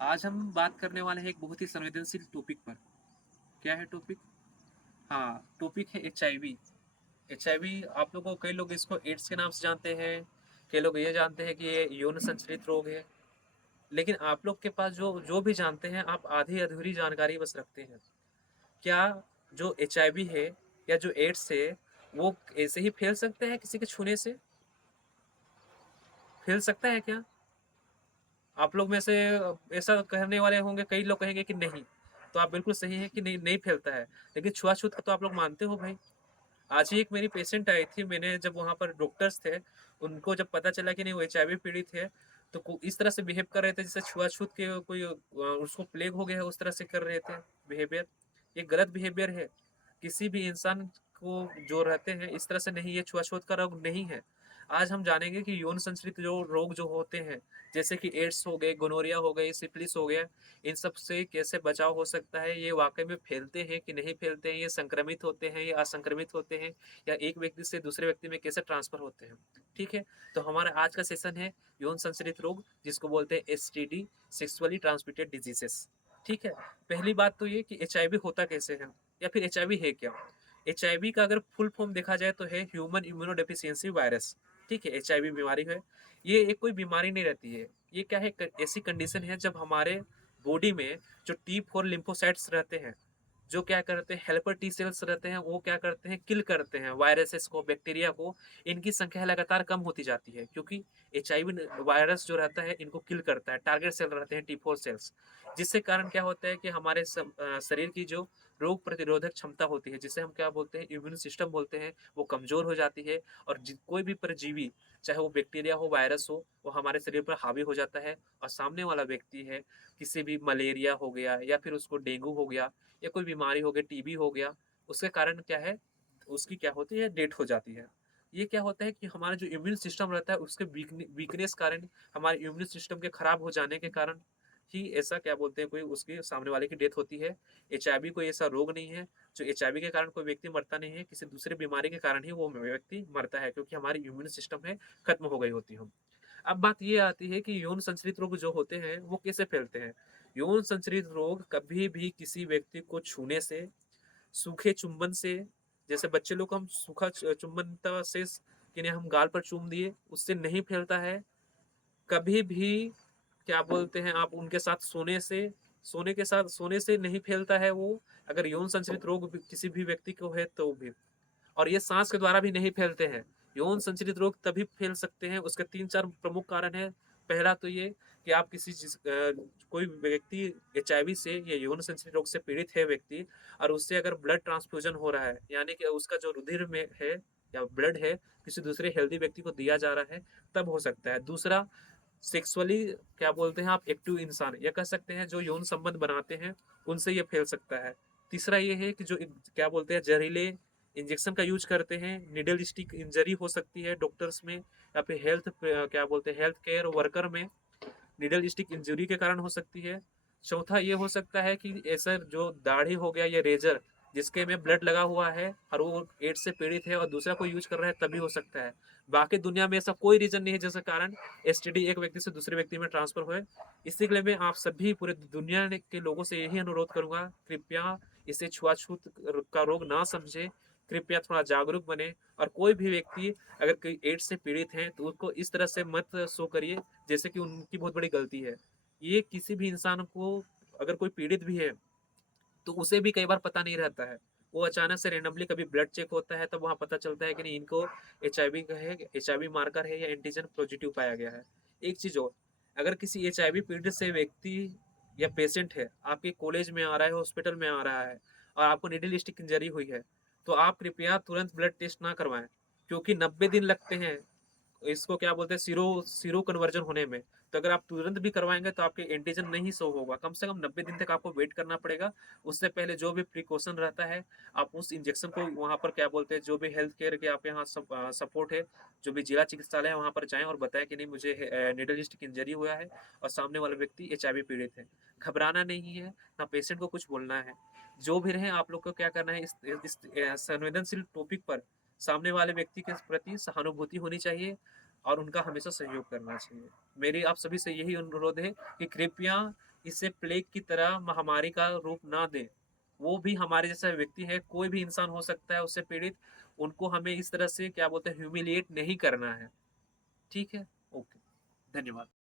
आज हम बात करने वाले हैं एक बहुत ही संवेदनशील टॉपिक पर। क्या है टॉपिक? हाँ, टॉपिक है एचआईवी। एचआईवी आप लोगों को, कई लोग इसको एड्स के नाम से जानते हैं, कई लोग ये जानते हैं कि ये यौन संचालित रोग है। लेकिन आप लोग के पास जो जो भी जानते हैं, आप आधी अधूरी जानकारी बस रखते हैं। क्या जो एचआईवी है या जो एड्स है, वो ऐसे ही फैल सकता है किसी के छूने से? फैल सकता है क्या? आप लोग में से ऐसा कहने वाले होंगे, कई लोग कहेंगे कि नहीं। तो आप बिल्कुल सही है कि नहीं, नहीं फैलता है। लेकिन छुआछूत का तो आप लोग मानते हो भाई। आज ही एक मेरी पेशेंट आई थी, मैंने जब वहाँ पर डॉक्टर्स थे, उनको जब पता चला कि नहीं वो एचआईवी पीड़ित है, तो इस तरह से बिहेव कर रहे थे जैसे छुआछूत के कोई उसको प्लेग हो गया है, उस तरह से कर रहे थे बिहेवियर। ये गलत बिहेवियर है। किसी भी इंसान को जो रहते हैं इस तरह से नहीं, ये छुआछूत का रोग नहीं है। आज हम जानेंगे कि यौन संचालित जो रोग जो होते हैं, जैसे कि एड्स हो गए, गोनोरिया हो गई, सिफिलिस हो गया, इन सब से कैसे बचाव हो सकता है, ये वाकई में फैलते हैं कि नहीं फैलते हैं, ये संक्रमित होते हैं या असंक्रमित होते हैं, या एक व्यक्ति से दूसरे व्यक्ति में कैसे ट्रांसफर होते हैं। ठीक है, तो हमारा आज का सेशन है यौन संचालित रोग, जिसको बोलते हैं एसटीडी, सेक्सुअली ट्रांसमिटेड डिजीजेस। ठीक है, पहली बात तो ये कि एचआईवी होता कैसे है, या फिर एचआईवी है क्या। एचआईवी का अगर फुल फॉर्म देखा जाए तो है ह्यूमन इम्यूनोडेफिशिएंसी वायरस। ठीक है, एचआईवी बीमारी है। ये एक कोई बीमारी नहीं रहती है। ये क्या है, ऐसी कंडीशन है जब हमारे बॉडी में जो T4 लिम्फोसाइट्स रहते हैं, जो क्या करते हैं, हेल्पर टी सेल्स रहते हैं, वो क्या करते हैं, किल करते हैं वायरसेस को, बैक्टीरिया को। इनकी संख्या लगातार कम होती जाती है, क्योंकि एचआईवी वायरस जो रहता है इनको किल करता है। टारगेट सेल रहते हैं T4 सेल्स, जिससे कारण क्या होता है कि हमारे शरीर की जो रोग प्रतिरोधक क्षमता होती है, जिसे हम क्या बोलते हैं, इम्यून सिस्टम बोलते हैं, वो कमजोर हो जाती है। और कोई भी परजीवी, चाहे वो बैक्टीरिया हो, वायरस हो, वो हमारे शरीर पर हावी हो जाता है। और सामने वाला व्यक्ति है, किसी भी मलेरिया हो गया, या फिर उसको डेंगू हो गया, या कोई बीमारी हो गई, टीबी हो गया, उसके कारण क्या है, उसकी क्या होती है, डेथ हो जाती है। ये क्या होता है कि हमारा जो इम्यून सिस्टम रहता है उसके वीकनेस कारण, हमारे इम्यून सिस्टम के खराब हो जाने के कारण ही ऐसा क्या बोलते हैं, कोई उसके सामने वाले की डेथ होती है। एचआईवी कोई ऐसा रोग नहीं है जो एचआईवी के कारण कोई व्यक्ति मरता नहीं है, किसी दूसरे बीमारी के कारण ही वो व्यक्ति मरता है, क्योंकि हमारी इम्यून सिस्टम है, खत्म हो गई होती है। अब बात ये आती है कि यौन संचालित रोग जो होते हैं वो कैसे फैलते हैं। यौन संचालित रोग कभी भी किसी व्यक्ति को छूने से, सूखे चुंबन से, जैसे बच्चे लोग को हम सूखा चुंबनता से किन्हें हम गाल पर चूम दिए, उससे नहीं फैलता है। कभी भी क्या बोलते हैं, आप उनके साथ सोने से नहीं फैलता है वो। अगर यौन संचालित रोग किसी भी व्यक्ति को है तो भी। और ये सांस के द्वारा भी नहीं फैलते हैं। यौन संचालित रोग तभी फैल सकते हैं, उसके 3-4 प्रमुख कारण हैं। पहला तो ये कि आप कोई व्यक्ति एचआईवी से या यौन संचालित रोग से पीड़ित है व्यक्ति, और उससे अगर ब्लड ट्रांसफ्यूजन हो रहा है, यानी कि उसका जो रुधिर में है या ब्लड है, किसी दूसरे हेल्दी व्यक्ति को दिया जा रहा है, तब हो सकता है। दूसरा, सेक्सुअली क्या बोलते हैं आप, एक्टिव इंसान, या कह सकते हैं जो यौन संबंध बनाते हैं, उनसे ये फैल सकता है। तीसरा ये है कि जो क्या बोलते हैं, जहरीले इंजेक्शन का यूज करते हैं, निडल स्टिक इंजरी हो सकती है डॉक्टर्स में, या फिर क्या बोलते हैं, हेल्थ केयर वर्कर में निडल स्टिक इंजरी के कारण हो सकती है। चौथा ये हो सकता है कि ऐसा जो दाढ़ी हो गया या रेजर, जिसके में ब्लड लगा हुआ है और वो एड्स से पीड़ित है और दूसरा कोई यूज कर रहा है, तभी हो सकता है। बाकी दुनिया में ऐसा कोई रीजन नहीं है जिसके कारण एसटीडी एक व्यक्ति से दूसरे व्यक्ति में ट्रांसफर हुए। इसी के लिए मैं आप सभी पूरे दुनिया के लोगों से यही अनुरोध करूंगा, कृपया इसे छुआछूत का रोग ना समझे, कृपया थोड़ा जागरूक बने। और कोई भी व्यक्ति अगर कोई एड्स से पीड़ित है तो उसको इस तरह से मत शो करिए जैसे कि उनकी बहुत बड़ी गलती है। ये किसी भी इंसान को, अगर कोई पीड़ित भी है तो उसे भी कई बार पता नहीं रहता है। वो अचानक से रेंडमली कभी ब्लड चेक होता है, तब वहाँ पता चलता है कि नहीं, इनको एचआईवी का है, एचआईवी मार्कर है या एंटीजन पॉजिटिव पाया गया है। एक चीज और, अगर किसी एचआईवी पीड़ित से व्यक्ति या पेशेंट है, आपके कॉलेज में आ रहा है, हॉस्पिटल में आ रहा है, और आपको निडल स्टिक इंजरी हुई है, तो आप कृपया तुरंत ब्लड टेस्ट ना करवाएं, क्योंकि 90 दिन लगते हैं इसको क्या बोलते हैं, सीरो सीरो कन्वर्जन होने में। तो अगर आप तुरंत भी करवाएंगे तो आपके एंटीजन नहीं शो होगा, कम से कम 90 दिन तक आपको वेट करना पड़ेगा। उससे पहले जो भी प्रिकॉशन रहता है, आप उस इंजेक्शन को वहाँ पर क्या बोलते हैं, जो भी हेल्थ केयर के आप यहाँ सपोर्ट है, जो भी जिला चिकित्सालय है, वहाँ पर जाएं और बताएं कि नहीं, मुझे निडल स्टिक इंजरी हुआ है और सामने वाला व्यक्ति एचआईवी पीड़ित है। घबराना नहीं है, ना पेशेंट को कुछ बोलना है। जो भी रहे, आप लोग को क्या करना है, इस संवेदनशील टॉपिक पर सामने वाले व्यक्ति के प्रति सहानुभूति होनी चाहिए और उनका हमेशा सहयोग करना चाहिए। मेरी आप सभी से यही अनुरोध है कि कृपया इसे प्लेग की तरह महामारी का रूप ना दे। वो भी हमारे जैसा व्यक्ति है, कोई भी इंसान हो सकता है उससे पीड़ित, उनको हमें इस तरह से क्या बोलते हैं ह्यूमिलिएट नहीं करना है। ठीक है? ओके, धन्यवाद।